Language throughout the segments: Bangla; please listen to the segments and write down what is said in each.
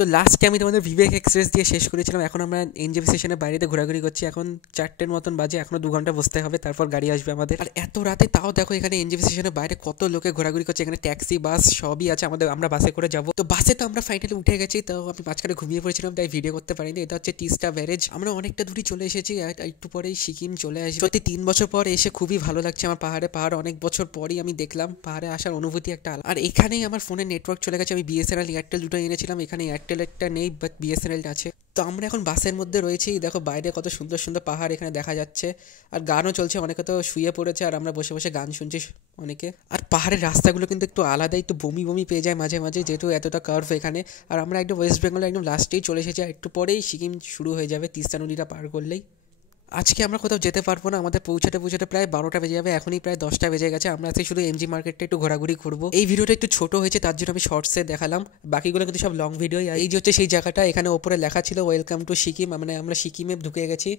তো লাস্টে আমি তোমাদের বিবেক এক্সপ্রেস দিয়ে শেষ করেছিলাম। এখন আমরা এনজেপি স্টেশনের বাইরেতে ঘোরাঘুরি করছি। এখন 4টের মতন বাজে, এখনো 2 ঘন্টা বসতে হবে, তারপর গাড়ি আসবে আমাদের। আর এত রাতে তাও দেখো এখানে এনজেপি স্টেশনের বাইরে কত লোকে ঘোরাঘুরি করছে। এখানে ট্যাক্সি, বাস সবই আছে আমাদের। আমরা বাসে করে যাব। তো বাসে তো আমরা ফাইনালি উঠে গেছি। তো আমি মাঝখানে ঘুমিয়ে পড়েছিলাম, তাই ভিডিও করতে পারিনি। এটা হচ্ছে তিস্তা ব্যারেজ। আমরা অনেকটা দূরই চলে এসেছি, আর একটু পরেই সিকিম চলে আসবে। সত্যি 3 বছর পর এসে খুবই ভালো লাগছে আমার। পাহাড় অনেক বছর পরই আমি দেখলাম। পাহাড়ে আসার অনুভূতি একটা আলাদা। আর এখানেই আমার ফোনের নেটওয়ার্ক চলে গেছে। আমি বিএসএনএল এয়ারটেল দুটো এনেছিলাম, এখানে এয়ারটেলেরটা নেই, বাট বিএসএনএলটা আছে। তো আমরা এখন বাসের মধ্যে রয়েছি। দেখো বাইরে কত সুন্দর সুন্দর পাহাড় এখানে দেখা যাচ্ছে। আর গানও চলছে, অনেকে তো শুয়ে পড়েছে, আর আমরা বসে বসে গান শুনছি অনেকে। আর পাহাড়ের রাস্তাগুলো কিন্তু একটু আলাদাই, একটু বমি বমি পেয়ে যায় মাঝে মাঝে, যেহেতু এতটা কার্ভ এখানে। আর আমরা একদম ওয়েস্ট বেঙ্গলের একদম লাস্টেই চলে এসেছি, আর একটু পরেই সিকিম শুরু হয়ে যাবে তিস্তা নদীটা পার করলেই। আজকে আমরা কোথাও যেতে পারবো না, আমাদের পৌঁছাতে পৌঁছাতে প্রায় 12টা বেজে যাবে। এখনই প্রায় 10টা বেজে গেছে। আমরা আজকে শুধু এমজি মার্কেটটা একটু ঘোরাঘুরি করবো। এই ভিডিওটা একটু ছোট হয়েছে, তার জন্য আমি শর্টসে দেখালাম, বাকিগুলো কিন্তু সব লং ভিডিও। এই যে হচ্ছে সেই জায়গাটা, এখানে ওপরে লেখা ছিল ওয়েলকাম টু সিকিম, মানে আমরা সিকিমে ঢুকে গেছি।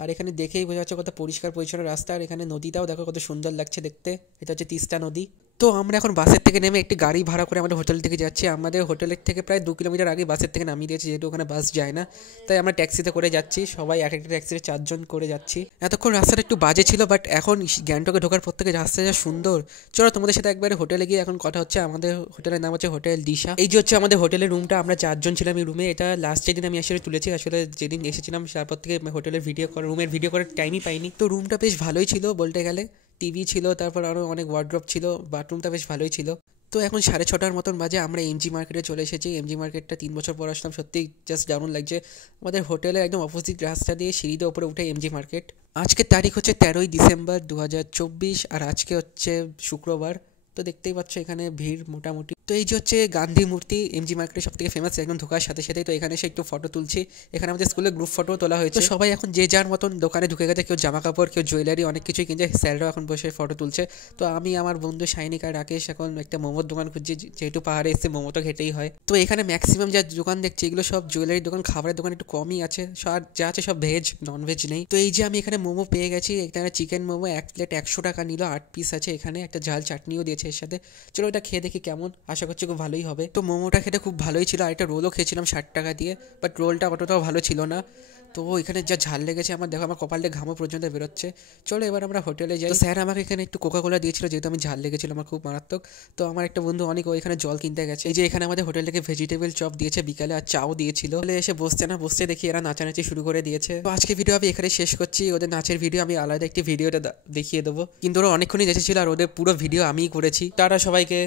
আর এখানে দেখেই বোঝা যাচ্ছে কত পরিষ্কার পরিচ্ছন্ন রাস্তা। আর এখানে নদীটাও দেখো কত সুন্দর লাগছে দেখতে। এটা হচ্ছে তিস্তা নদী। তো আমরা এখন বাসের থেকে নেমে একটি গাড়ি ভাড়া করে আমাদের হোটেল থেকে যাচ্ছি। আমাদের হোটেলের থেকে প্রায় 2 কিলোমিটার আগে বাসের থেকে নামিয়ে দিয়েছে, যেহেতু ওখানে বাস যায় না। তাই আমরা ট্যাক্সিতে করে যাচ্ছি, সবাই এক একটা ট্যাক্সিতে 4 জন করে যাচ্ছি। এতক্ষণ রাস্তাটা একটু বাজে ছিল, বাট এখন গ্যাংটকে ঢোকার পর থেকে রাস্তা যা সুন্দর। চলো তোমাদের সাথে একবারে হোটেলে গিয়ে এখন কথা হচ্ছে। আমাদের হোটেলের নাম হচ্ছে হোটেল দিশা। এই যে হচ্ছে আমাদের হোটেলের রুমটা, আমরা 4 জন ছিলাম এই রুমে। এটা লাস্ট যেদিন আমি আসলে তুলেছি, আসলে যেদিন এসেছিলাম তারপর থেকে হোটেলের ভিডিও করা, রুমের ভিডিও করার টাইমই পাইনি। তো রুমটা বেশ ভালোই ছিল বলতে গেলে। টিভি ছিল, তারপর আরও অনেক ওয়ার্ড্রপ ছিল, বাথরুমটা বেশ ভালোই ছিল। তো এখন 6:30টার মতন বাজে, আমরা এমজি মার্কেটে চলে এসেছি। এমজি মার্কেটটা 3 বছর পর আসলাম, সত্যি জাস্ট দারুণ লাগছে। আমাদের হোটেলের একদম অপোজিট রাস্তা দিয়ে সিঁড়িতে ওপরে উঠে এমজি মার্কেট। আজকের তারিখ হচ্ছে 13ই ডিসেম্বর 2024, আর আজকে হচ্ছে শুক্রবার। তো দেখতেই পাচ্ছ এখানে ভিড় মোটামুটি। তো এই যে হচ্ছে গান্ধী মূর্তি, এমজি মার্কেটের সব থেকে ফেমাস, একদম ঢোকার সাথে সাথেই। তো এখানে এসে একটু ফটো তুলছি। এখানে আমাদের স্কুলের গ্রুপ ফটো তোলা হয়েছে। তো সবাই এখন যে যার মতন দোকানে ঢুকে গেছে, কেউ জামা কাপড়, কেউ জুয়েলারি, অনেক কিছুই কিনছে। স্যাররাও এখন বসে ফটো তুলছে। তো আমি আমার বন্ধু শাইনিক আর রাকেশ এখন একটা মোমোর দোকান খুঁজছি, যেহেতু পাহাড়ে এসে মোমো তো খেতেই হয়। তো এখানে ম্যাক্সিমাম যা দোকান দেখছি এগুলো সব জুয়েলারি দোকান, খাবারের দোকান একটু কমই আছে। আর যা আছে সব ভেজ, নন ভেজ নেই। তো এই যে আমি এখানে মোমো পেয়ে গেছি। এখানে চিকেন মোমো 1 প্লেট 100 টাকা নিল, 8 পিস আছে এখানে, একটা ঝাল চাটনিও দিয়েছে এর সাথে। চলো এটা খেয়ে দেখি কেমন, আশা করছি খুব ভালোই হবে। তো মোমোটা খেতে খুব ভালোই ছিল। আর একটা রোলও খেয়েছিলাম 60 টাকা দিয়ে, বাট রোলটা অতটাও ভালো ছিল না। তো এখানে যা ঝাল লেগেছে আমার, দেখো আমার কপালে ঘামও পর্যন্ত বেরোচ্ছে। চলো এবার আমরা হোটেলে যাই। তো স্যার আমাকে এখানে একটু কোকা-কোলা দিয়েছিল, যেহেতু আমি ঝাল লেগেছিল আমার খুব মারাত্মক। তো আমার একটা বন্ধু অনেক এখানে জল কিনতে গেছে। এই যে এখানে আমাদের হোটেল থেকে ভেজিটেবল চপ দিয়েছে বিকালে, আর চাও দিয়েছিল। তাহলে এসে বসছে না, বসতে দেখি এরা নাচানাচি শুরু করে দিয়েছে। তো আজকে ভিডিও আমি এখানে শেষ করছি। ওদের নাচের ভিডিও আমি আলাদা একটি ভিডিওটা দেখিয়ে দেবো, কিন্তু ওরা অনেকক্ষণই নেচেছিল, আর ওদের পুরো ভিডিও আমিই করেছি। টাটা সবাইকে।